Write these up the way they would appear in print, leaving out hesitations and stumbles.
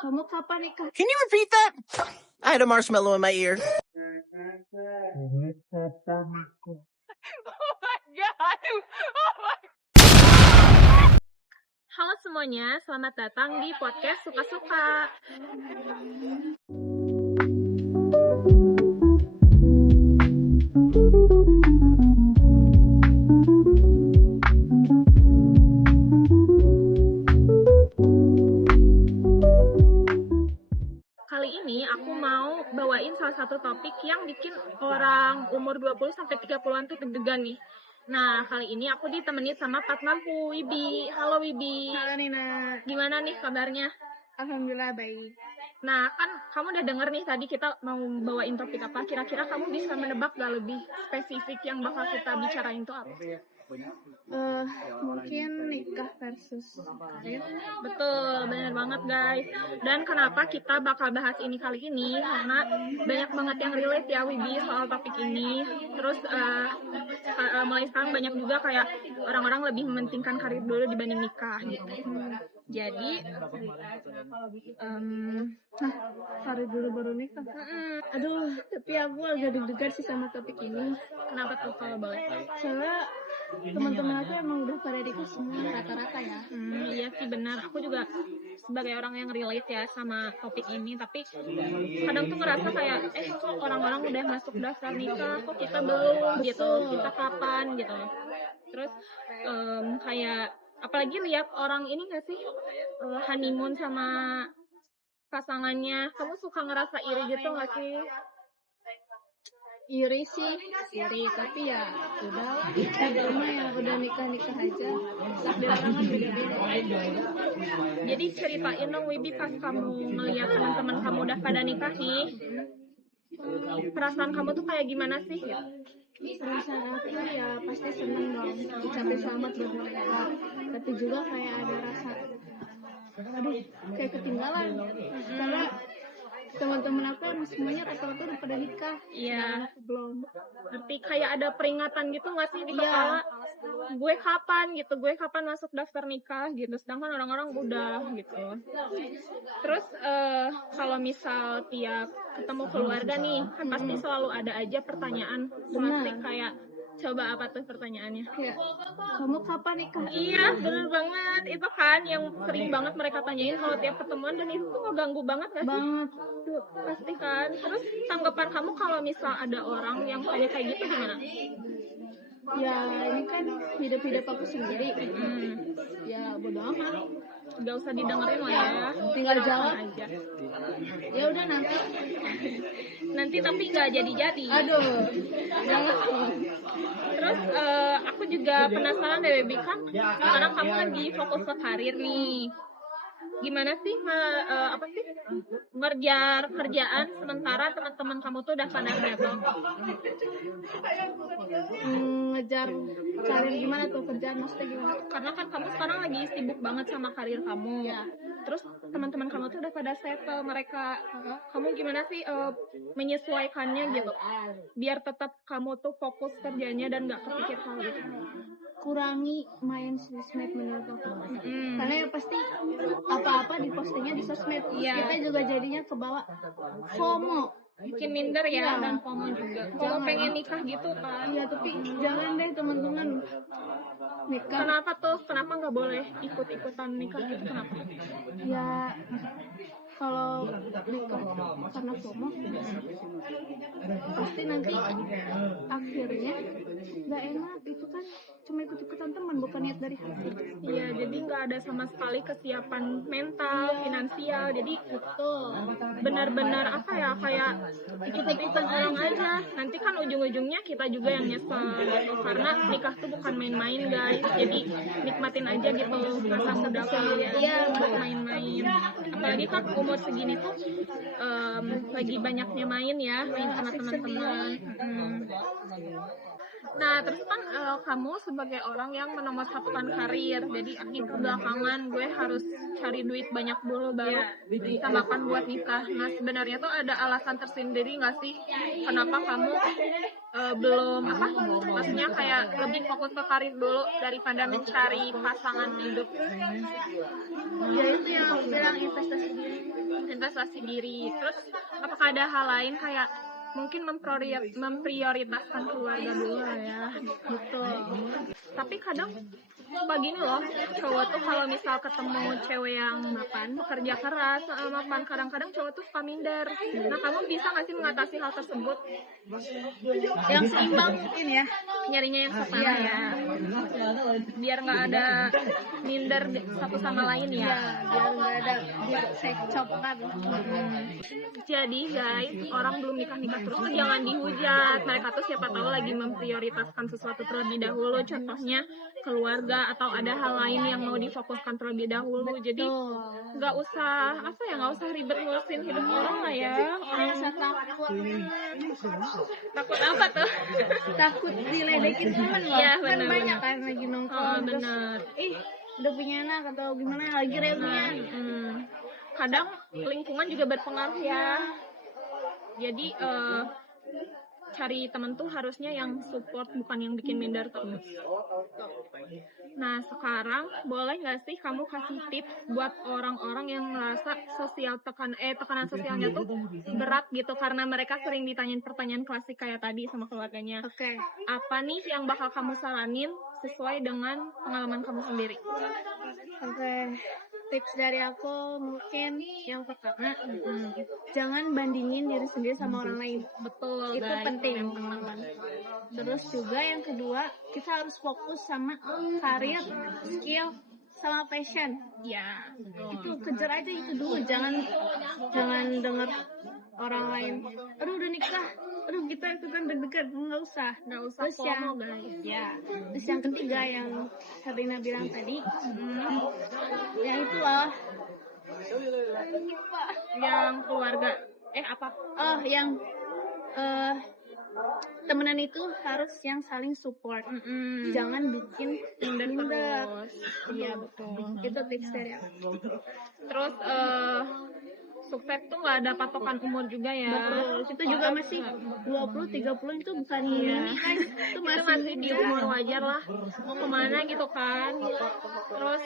Kamu kapan nikah? Can you repeat that? I had a marshmallow in my ear. Kamu kapan nikah? Oh my god. Oh my. Halo semuanya, selamat datang di podcast Suka-Suka. Kali ini aku mau bawain salah satu topik yang bikin orang umur 20-30-an tuh deg-degan nih. Nah, kali ini aku ditemenin sama partnerku, Wibi. Halo Wibi. Halo Nina. Gimana nih kabarnya? Alhamdulillah baik. Nah, kan kamu udah denger nih tadi kita mau bawain topik apa. Kira-kira kamu bisa menebak gak lebih spesifik yang bakal kita bicarain tuh apa? Mungkin nikah versus karir. Betul, benar banget guys. Dan kenapa kita bakal bahas ini kali ini? Karena banyak banget yang relate ya Wibi soal topik ini. Terus mulai sekarang banyak juga kayak orang-orang lebih mementingkan karir dulu dibanding nikah gitu. Jadi, Karir dulu baru nikah. Aduh, tapi aku agak deg-degan sih sama topik ini. kenapa tuh kalau boleh? Soalnya teman-teman aku emang udah pada nikah semua rata-rata ya. Iya sih benar. Aku juga sebagai orang yang relate ya sama topik ini. Tapi kadang tuh ngerasa kayak, kok orang-orang udah masuk daftar nikah, kok kita belum gitu. Kita kapan gitu. Terus kayak apalagi lihat orang ini nggak sih honeymoon sama pasangannya. Kamu suka ngerasa iri gitu nggak sih? Iri sih, tapi ya udah ada mah yang udah nikah aja. Takdir orang kan beda-beda. Jadi ceritain dong Wibi pas kamu ngeliat teman-teman kamu udah pada nikah nih, perasaan kamu tuh kayak gimana sih? Perasaan aku ya pasti seneng dong, ucapin selamat buat mereka. Tapi juga kayak ada rasa, aduh, kayak ketinggalan. Karena teman-teman aku yang semuanya rata-rata udah pada nikah. Iya. Belum. Berarti kayak ada peringatan gitu nggak sih di Iya. kepala? Gue kapan masuk daftar nikah gitu. Sedangkan orang-orang udah gitu. Terus kalau misal tiap ketemu keluarga nih, kan pasti selalu ada aja pertanyaan plastik kayak, coba apa tuh pertanyaannya? Kayak, kamu kapan nikah? Iya, bener banget. Itu kan yang sering banget mereka tanyain kalau tiap ketemuan, dan itu tuh ngeganggu banget gak sih? Banget. Pasti kan. Terus tanggapan kamu kalau misal ada orang yang kayak gitu gimana? Ya ini kan hidup aku sendiri. Ya bodo amat. Gak usah didengerin lah ya. Tinggal jawab aja. Ya udah Nanti tapi nggak jadi. Aduh, jangan. Terus aku juga penasaran deh Baby, kan sekarang kamu lagi fokus ke karir nih. Gimana sih ngerjar kerjaan sementara teman-teman kamu tuh udah pada settle? Ngejar karir gimana tuh, kerjaan maksudnya gimana? Karena kan kamu sekarang lagi sibuk banget sama karir kamu. Terus teman-teman kamu tuh udah pada settle mereka. Kamu gimana sih menyesuaikannya gitu? Biar tetap kamu tuh fokus kerjanya dan nggak kepikir hal gitu. Kurangi main sosmed menurut aku. Karena yang pasti apa-apa dipostingnya di sosmed. Kita juga jadinya kebawa FOMO. Bikin minder ya, dan FOMO juga. Kalau pengen nikah gitu kan. Iya, tapi jangan deh teman-teman nikah. Kenapa tuh? Kenapa nggak boleh ikut-ikutan nikah gitu? Kenapa? Ya kalau nikah karena FOMO pasti nanti akhirnya nggak enak. Itu kan cuma ikut-ikutan teman, bukan niat dari hati. Iya, jadi nggak ada sama sekali kesiapan mental, finansial. Jadi benar-benar apa ya, kayak ikut-ikutan orang aja. Nanti kan ujung-ujungnya kita juga yang nyesel gitu. Karena nikah tuh bukan main-main guys. Jadi nikmatin aja gitu masa muda kalian. Iya, buat main-main. Apalagi kan umur segini tuh lagi banyaknya main sama teman-teman. Nah, terus kan kamu sebagai orang yang menomorsatukan karir, jadi itu belakangan gue harus cari duit banyak dulu baru bisa makan buat nikah. Nah, sebenarnya tuh ada alasan tersendiri nggak sih kenapa kamu belum maksudnya kayak lebih fokus ke karir dulu daripada mencari pasangan hidup? Ya itu yang aku bilang, investasi diri. investasi diri. Terus apakah ada hal lain kayak mungkin memprioritaskan keluarga dulu ya gitu. Tapi kadang begini loh, cowok tuh kalau misal ketemu cewek yang mapan, bekerja keras, mapan, kadang-kadang cowok tuh suka minder. Nah, kamu bisa nggak sih mengatasi hal tersebut? Yang seimbang mungkin ya, nyarinya yang setara ya, biar nggak ada minder satu sama lain ya. Biar nggak ada cekcok kan. Jadi guys, orang belum nikah terus tuh jangan dihujat. Mereka tuh siapa tahu lagi memprioritaskan sesuatu terlebih dahulu. Contohnya keluarga atau ada hal lain yang mau difokuskan terlebih dahulu. Jadi nggak usah nggak usah ribet ngurusin hidup orang lah ya. Orang usah takut. Takut apa tuh? Takut diledekin temen loh. Iya, Kan benar. banyak kan lagi nongkrong terus, Benar. udah punya anak atau gimana lagi reunian. Kadang lingkungan juga berpengaruh ya. Jadi cari temen tuh harusnya yang support, bukan yang bikin minder terus. Nah, sekarang boleh nggak sih kamu kasih tips buat orang-orang yang merasa tekanan sosialnya tuh berat gitu karena mereka sering ditanyain pertanyaan klasik kayak tadi sama keluarganya. Oke. Apa nih yang bakal kamu saranin sesuai dengan pengalaman kamu sendiri? Oke. Tips dari aku mungkin yang pertama, jangan bandingin diri sendiri sama orang lain. Betul, Itu guys. penting. Terus juga yang kedua, kita harus fokus sama karir, skill, sama passion. Ya, Itu kejar aja itu dulu, jangan dengar orang lain. Aduh udah nikah, aduh kita ikutan deg-degan, nggak usah. Terus FOMO, guys. Terus yang ketiga yang Sabrina bilang tadi, yang itu loh, Yang keluarga. Apa? yang temenan itu harus yang saling support. Jangan bikin minder. Terus. Iya, betul. Itu tips dari aku. Terus sukses tuh nggak ada patokan umur juga ya. Betul. Itu juga masih 20-30 itu bukan ini kan. Itu Masih di umur wajar lah, mau kemana gitu kan. Terus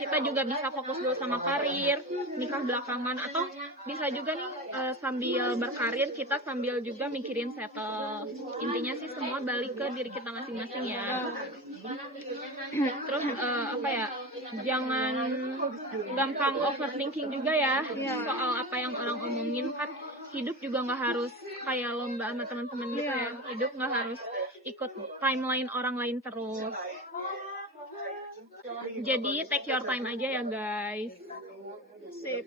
kita juga bisa fokus dulu sama karir, nikah belakangan, atau bisa juga nih sambil berkarir kita sambil juga mikirin settle. Intinya sih semua balik ke diri kita masing-masing ya. Terus jangan gampang overthinking juga ya soal apa yang orang omongin. Kan hidup juga nggak harus kayak lomba sama teman-teman gitu ya. Hidup nggak harus ikut timeline orang lain terus. Jadi take your time aja ya guys. Sip.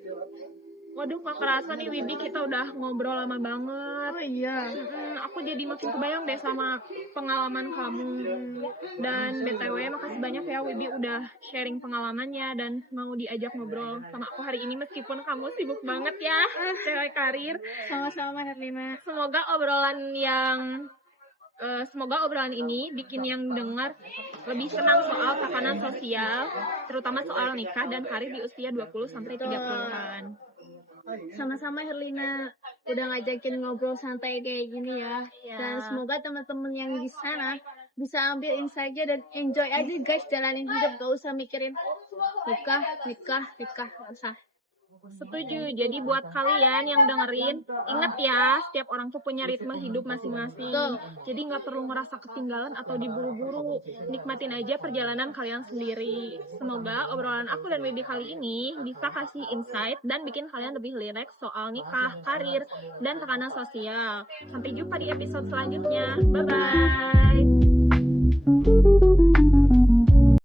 Waduh, gak kerasa nih Wibi, kita udah ngobrol lama banget. Iya. Aku jadi makin kebayang deh sama pengalaman kamu. Dan BTW makasih banyak ya Wibi udah sharing pengalamannya dan mau diajak ngobrol sama aku hari ini meskipun kamu sibuk banget ya cewek karir. Sama-sama Herlina. Semoga obrolan ini bikin yang dengar lebih senang soal tekanan sosial, terutama soal nikah dan karir di usia 20-30-an. Sama-sama Herlina, udah ngajakin ngobrol santai kayak gini ya. Dan semoga teman-teman yang di sana bisa ambil insight-nya dan enjoy aja guys, jalanin hidup, gak usah mikirin nikah, gak usah. Setuju. Jadi buat kalian yang dengerin, ingat ya, setiap orang tuh punya ritme hidup masing-masing. Jadi nggak perlu ngerasa ketinggalan atau diburu-buru. Nikmatin aja perjalanan kalian sendiri. Semoga obrolan aku dan Wibi kali ini bisa kasih insight dan bikin kalian lebih rileks soal nikah, karir, dan tekanan sosial. Sampai jumpa di episode selanjutnya. Bye-bye.